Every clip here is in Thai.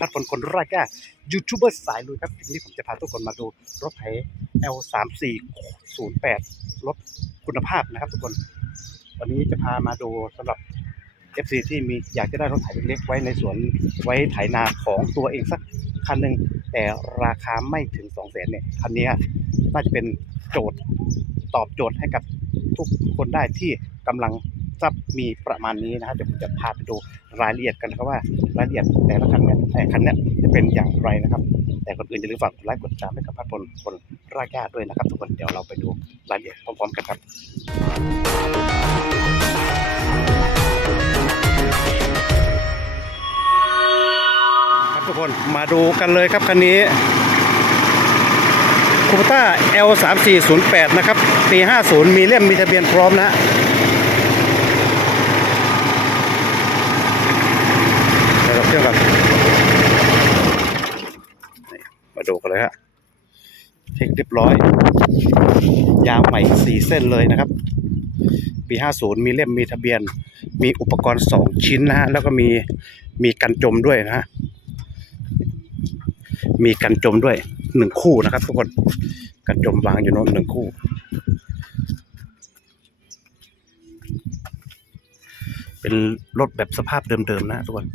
พัดพลคนไร้กล้ายูทูบเบอร์สายลุยครับทีนี้ผมจะพาทุกคนมาดูรถไถ L 3 4 0 8 รถคุณภาพนะครับ ทุกคน วันนี้จะพามาดูสำหรับ FC ที่มีอยากจะได้รถไถเล็กๆไว้ในสวนไว้ไถนาของตัวเองสักคันหนึ่งแต่ราคาไม่ถึง2 0 0 0 0 0เนี่ยคันนี้น่าจะเป็นโจทย์ตอบโจทย์ให้กับทุกคนได้ที่กำลังทรัพย์มีประมาณนี้นะครับเดี๋ยวผมจะพาไปดู รายละเอียดกันนะครับว่ารายละเอียดแต่ละคันเนี่ยแต่คันเนี้ยจะเป็นอย่างไรนะครับ แต่ก่อนอื่นอย่าลืมฝากกดไลค์กดติดตามให้กับพัดพลคนรากญาด้วยนะครับ ทุกคนเดี๋ยวเราไปดูรายละเอียดพร้อมๆกันครับครับทุกคนมาดูกันเลยครับคันนี้คูปต้า L 3 4 0 8 นะครับ ปี 50 มีเล่มมีทะเบียนพร้อมนะ เดี๋ยวเราเที่ยวกันนี่มาดูกันเลยฮะเช็คเรียบร้อย ยางใหม่สี่เส้นเลยนะครับ ปี 50 มีเล่มมีทะเบียน มีอุปกรณ์ 2 ชิ้นนะฮะแล้วก็มีมีกันจมด้วยนะฮะมีกันจมด้วยหนึ่งคู่นะครับทุกคนกันจมวางอยู่โน้นหนึ่งคู่ เป็นรถแบบสภาพเดิมๆนะทุกคน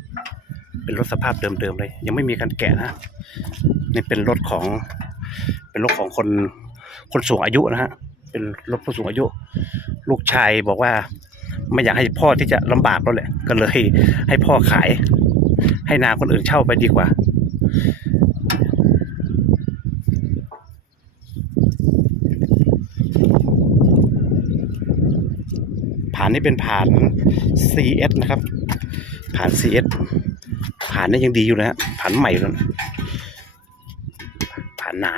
เป็นรถสภาพเดิมๆเลย ยังไม่มีการแกะนะนี่เป็นรถของ เป็นรถของคนคนสูงอายุนะฮะเป็นรถผู้สูงอายุ ลูกชายบอกว่า ไม่อยากให้พ่อที่จะลำบากแล้วแหละก็เลยให้พ่อขาย ให้นาคนอื่นเช่าไปดีกว่าผ่านนี่เป็นผ่าน CS นะครับ ผ่าน CS ผ่านนี่ยังดีอยู่นะฮะผ่านใหม่เลยผ่านหนา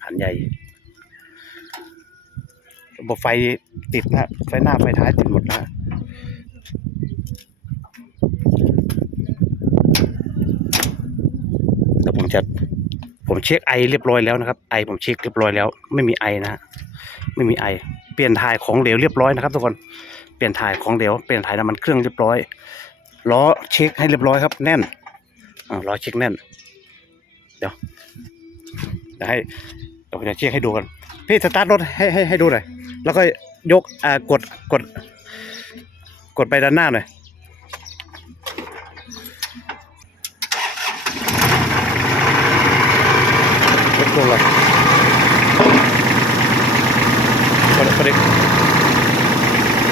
ผ่านใหญ่ระบบไฟติดนะไฟหน้าไฟท้ายติดหมดนะฮะเดี๋ยวผมจะผมเช็คไอเรียบร้อยแล้วนะครับ ไอผมเช็คเรียบร้อยแล้ว ไม่มีไอนะฮะไม่มีไอ เปลี่ยนถ่ายของเหลวเรียบร้อยนะครับทุกคนเปลี่ยนถ่ายของเหลวเปลี่ยนถ่ายน้ำมันเครื่องเรียบร้อยล้อเช็คให้เรียบร้อยครับ แน่นอ่าล้อเช็คแน่น เดี๋ยว เดี๋ยวให้เดี๋ยวผมจะเช็คให้ดูกันพี่สตาร์ทรถให้ให้ให้ดูหน่อยแล้วก็ยกอ่ากดกด กดไปด้านหน้าหน่อยกดลงเลยกดกดดิ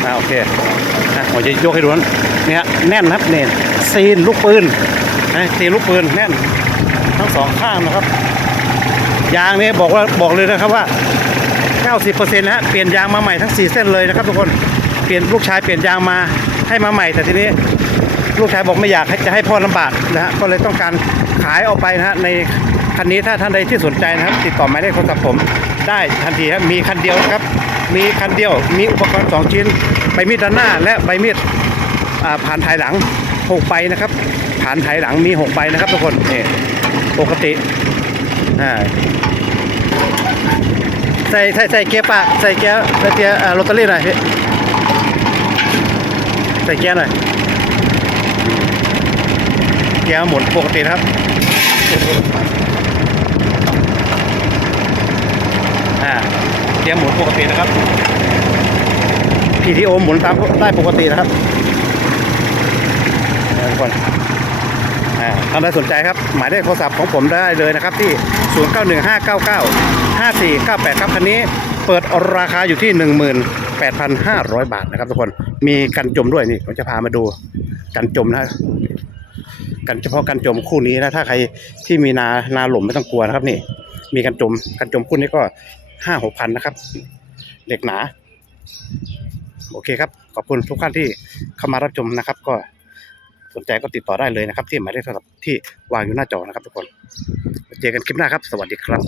อ่าโอเคอะผมจะยกให้ดูนั้นเนี่ยแน่นครับเนี่ยซีนลูกปืนนะซีนลูกปืนแน่นทั้งสองข้างนะครับ ยางนี้บอกว่าบอกเลยนะครับว่า 90%นะฮะเปลี่ยนยางมาใหม่ทั้ง 4 เส้นเลยนะครับทุกคนเปลี่ยนลูกชายเปลี่ยนยางมาให้มาใหม่ แต่ทีนี้ลูกชายบอกไม่อยากให้จะให้พ่อลำบากนะฮะก็เลยต้องการขายออกไปนะฮะในคันนี้ถ้าท่านใดที่สนใจนะครับ ติดต่อหมายเลขโทรศัพท์ผมได้ทันทีครับมีคันเดียวนะครับ มีคันเดียวมีอุปกรณ์ 2 ชิ้นใบมีดด้านหน้า และใบมีดผ่านถ่ายหลัง6ใบนะครับผ่านถ่ายหลังมี 6 ใบนะครับทุกคนนี่ปกติ อ่าใส่ใส่ใส่เกียร์ปะใส่เกียร์ใส่เกียร์อ่าโรตารี่หน่อยพี่ใส่เกียร์หน่อยเกียร์หมุนปกตินะครับอ่าเกียร์หมุนปกตินะครับ PTO หมุนตามได้ปกตินะครับเดี๋ยวทุกคนอ่า ท่านใดสนใจครับ หมายเลขโทรศัพท์ของผมได้เลยนะครับที่ 0915995498 ครับคันนี้เปิดราคาอยู่ที่ 18,500 บาทนะครับทุกคน มีกันจมด้วยนี่ผมจะพามาดูกันจมนะกันเฉพาะกันจมคู่นี้นะถ้าใครที่มีนานาหล่มไม่ต้องกลัวนะครับนี่ มีกันจมกันจมคู่นี้ก็ห้าหกพันนะครับเหล็กหนา โอเคครับ ขอบคุณทุกท่านที่เข้ามารับชมนะครับ ก็ สนใจก็ติดต่อได้เลยนะครับ ที่หมายเลขโทรศัพท์ที่วางอยู่หน้าจอนะครับทุกคนเจอกันคลิปหน้าครับ สวัสดีครับ